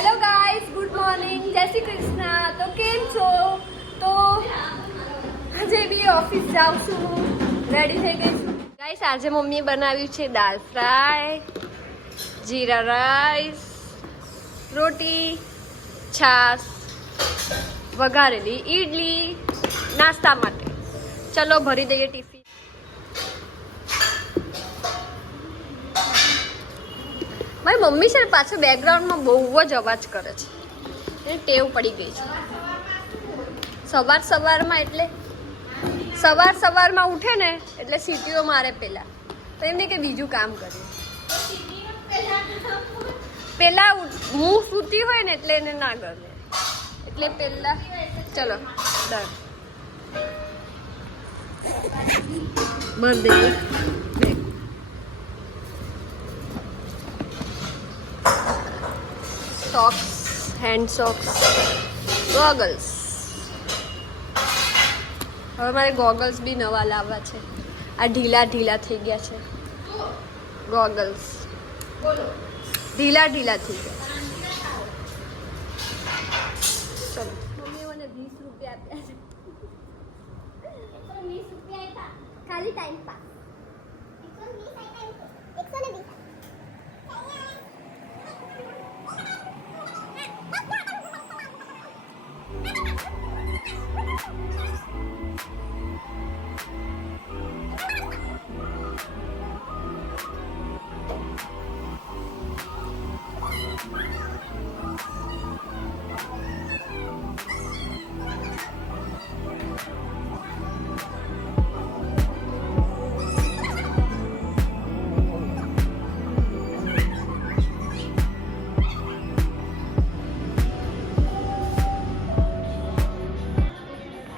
Hello guys, good morning, જય શ્રી કૃષ્ણ. તો કેમ છો? તો આજે બી ઓફિસ જાઉં છું, રેડી થઈ ગઈ છું. ગાઈસ, આજે મમ્મીએ બનાવ્યું છે દાલ ફ્રાય, જીરા રાઈસ, રોટી, છાશ, વઘારેલી ઈડલી નાસ્તા માટે. ચલો ભરી દઈએ ટિફિન. મારી મમ્મી છે ને પાછળ બેકગ્રાઉન્ડમાં બહુ જ અવાજ કરે છે, એ ટેવ પડી ગઈ છે. સવારમાં ઉઠે ને એટલે સીટીઓ મારે પેલા, તો એમને કે બીજું કામ કરીએ. પેલા હું સૂતી હોય ને એટલે એને ના ગમે, એટલે પેલા ચલો ડન બંધ દઈએ. Socks, hand socks, goggles. હવે મારે ગોગલ્સ બી નવા લાવવા છે. આ ઢીલા થઈ ગયા છે ગોગલ્સ, ઢીલા થઈ ગયા. ચલો, મમ્મી મને 20 રૂપિયા આપ્યા છે. 120 રૂપિયા આપ્યા ખાલી ટાઈમ પાસ. 120.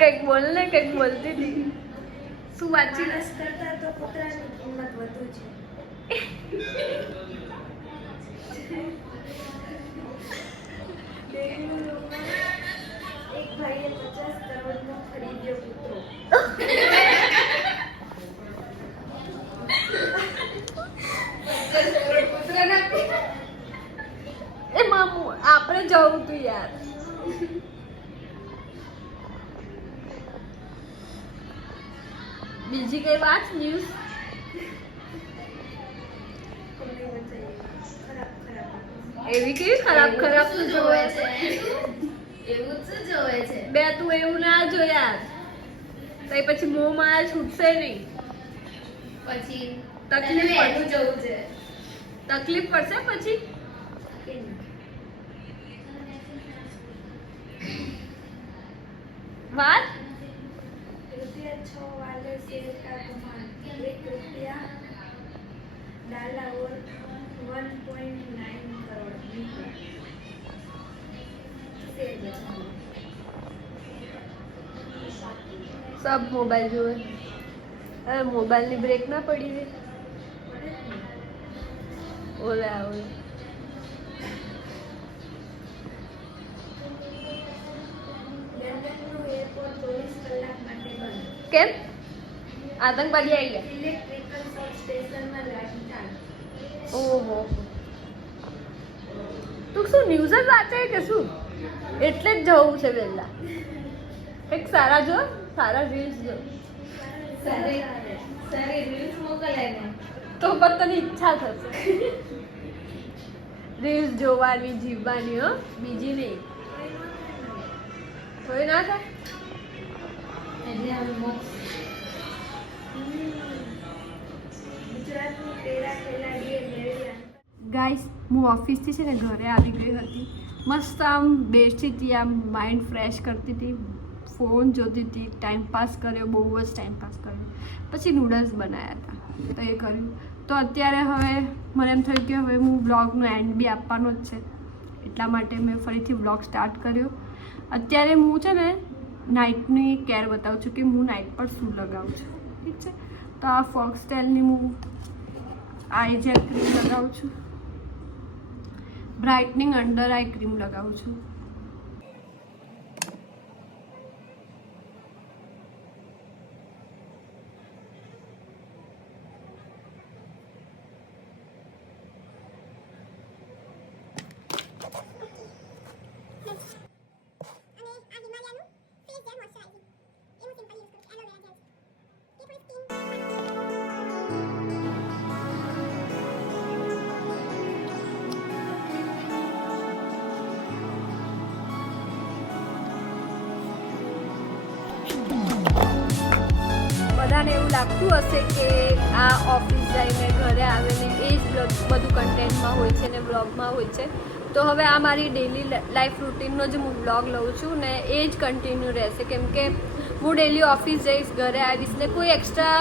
કંઈક બોલ ને, કંઈક બોલતી હતી. શું વાંચી કરતા તો કૂતરાની કિંમત વધુ છે. બેંગલુરુમાં એક ભાઈએ 50 કરોડનો ખરીદ્યો કૂતરો. એમાં આપણે જવું તું યાર. બીજી કઈ વાત ન્યૂઝ? એવી કેવી ખરાબ તું જોવે છે? એવું શું જોવે છે? બે તું એવું ના જો યાર, તો પછી મોં માં છૂટશે નહીં. પછી તકલીફ પડે જવું છે. તકલીફ પડશે પછી. વાત ₹6 वाले शेर का कमाल, ₹1 डाला और 1.9 करोड़ शेर बेचा. સબ મોબાઈલ જોવે. અરે મોબાઈલ ની બ્રેક ના પડી રે. ઓલા લંડનનું એરપોર્ટ 24 કલાક માટે બંધ. કેમ? આતંકવાદી આવી ગયા. ઇલેક્ટ્રિકલ સબ સ્ટેશનમાં લાઠીચાર્જ. ઓહો, તું શું ન્યૂઝ જ વાંચે કે શું? એટલે જ જવું છે વહેલા. એક સારા જો, સારા રીલ્સ જો. સારી રીલ્સ મોકલે ને તો પોતાની ઈચ્છા થશે રીલ્સ જોવાની, જીવવાની, હો, બીજી નહીં. કોઈ ના થાય. એટલે હવે મોક્ષ. ગુજરાતની પેરા ખેલાડીએ મેળવ્યા. ગાઈસ, હું ઓફિસથી છે ને ઘરે આવી ગઈ હતી. મસ્ત આમ બેસી હતી, આમ માઇન્ડ ફ્રેશ કરતી હતી, ફોન જોતી હતી, ટાઈમ પાસ કર્યો, બહુ જ ટાઈમ પાસ કર્યો. પછી નૂડલ્સ બનાવ્યા હતા, તો એ કર્યું. તો અત્યારે હવે મને એમ થયું કે હવે હું બ્લોગનો એન્ડ બી આપવાનો જ છે, એટલા માટે મેં ફરીથી બ્લોગ સ્ટાર્ટ કર્યો. અત્યારે હું છે ને નાઇટની કેર બતાવું છું કે હું નાઇટ પર શું લગાવું છું, ઠીક છે? તો આ ફોક્સટેલની હું આઈ જેલ ક્રીમ લગાવું છું, બ્રાઇટનિંગ અંડર આઈ ક્રીમ લગાવું છું. બધાને એવું લાગતું હશે કે આ ઓફિસ જઈને ઘરે આવીને એ જ બધું કન્ટેન્ટમાં હોય છે ને વ્લોગમાં હોય છે. તો હવે આ મારી ડેલી લાઈફ રૂટીનનો જે હું વ્લોગ લઉં છું ને એ જ કન્ટિન્યુ રહેશે, કેમ કે હું ડેલી ઓફિસ જઈશ, ઘરે આવીશ ને કોઈ એક્સ્ટ્રા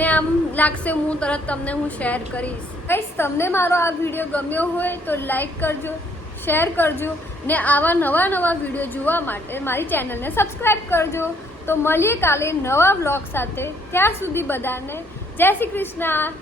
ને આમ લાગશે હું તરત તમને હું શેર કરીશ. ગાઈસ, તમને મારો આ વિડીયો ગમ્યો હોય તો લાઈક કરજો, શેર કરજો ને આવા નવા વિડીયો જોવા માટે મારી ચેનલને સબસ્ક્રાઈબ કરજો. તો મળીએ કાલે નવા વ્લોગ સાથે. ત્યાં સુધી બધાને જય શ્રી કૃષ્ણ.